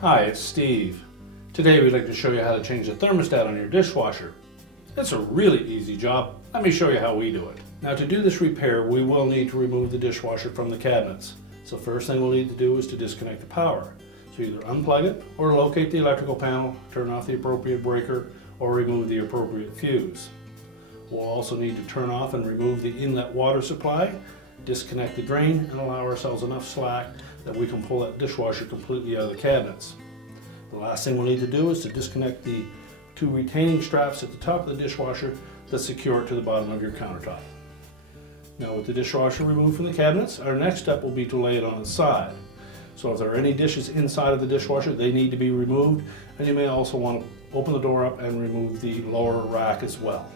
Hi, it's Steve. Today we'd like to show you how to change the thermostat on your dishwasher. It's a really easy job. Let me show you how we do it. Now to do this repair, we will need to remove the dishwasher from the cabinets. So first thing we'll need to do is to disconnect the power. So either unplug it or locate the electrical panel, turn off the appropriate breaker, or remove the appropriate fuse. We'll also need to turn off and remove the inlet water supply, disconnect the drain, and allow ourselves enough slack that we can pull that dishwasher completely out of the cabinets. The last thing we'll need to do is to disconnect the two retaining straps at the top of the dishwasher that secure it to the bottom of your countertop. Now with the dishwasher removed from the cabinets, our next step will be to lay it on its side. So if there are any dishes inside of the dishwasher, they need to be removed, and you may also want to open the door up and remove the lower rack as well.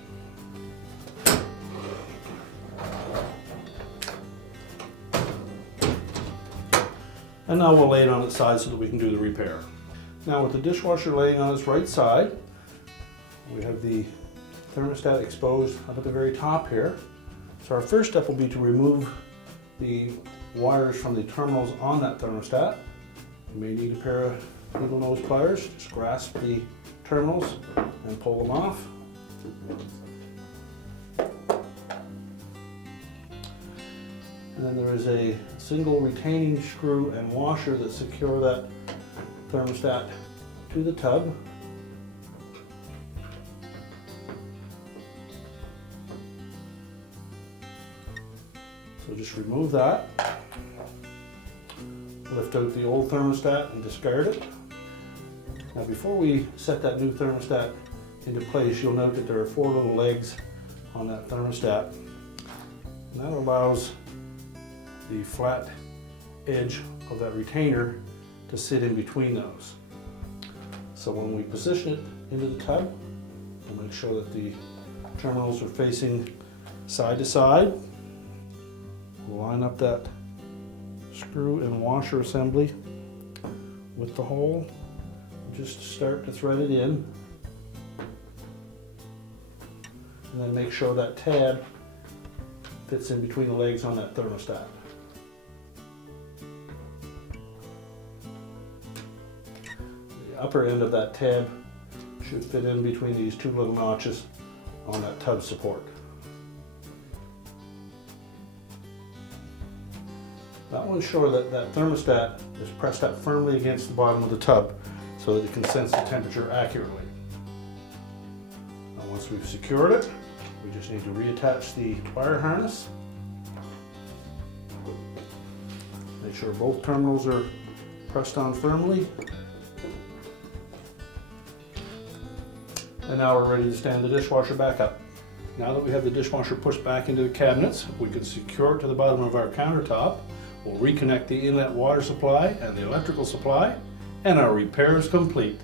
And now we'll lay it on its side so that we can do the repair. Now with the dishwasher laying on its right side, we have the thermostat exposed up at the very top here. So our first step will be to remove the wires from the terminals on that thermostat. You may need a pair of needle nose pliers. Just grasp the terminals and pull them off. And then there is a single retaining screw and washer that secure that thermostat to the tub. So just remove that, lift out the old thermostat and discard it. Now before we set that new thermostat into place, you'll note that there are 4 little legs on that thermostat, and that allows the flat edge of that retainer to sit in between those. So when we position it into the tub, we'll make sure that the terminals are facing side to side. We'll line up that screw and washer assembly with the hole. Just start to thread it in. And then make sure that tab fits in between the legs on that thermostat. The upper end of that tab should fit in between these 2 little notches on that tub support. That will ensure that that thermostat is pressed up firmly against the bottom of the tub so that it can sense the temperature accurately. Now once we've secured it, we just need to reattach the wire harness. Make sure both terminals are pressed on firmly. And now we're ready to stand the dishwasher back up. Now that we have the dishwasher pushed back into the cabinets, we can secure it to the bottom of our countertop. We'll reconnect the inlet water supply and the electrical supply, and our repair is complete.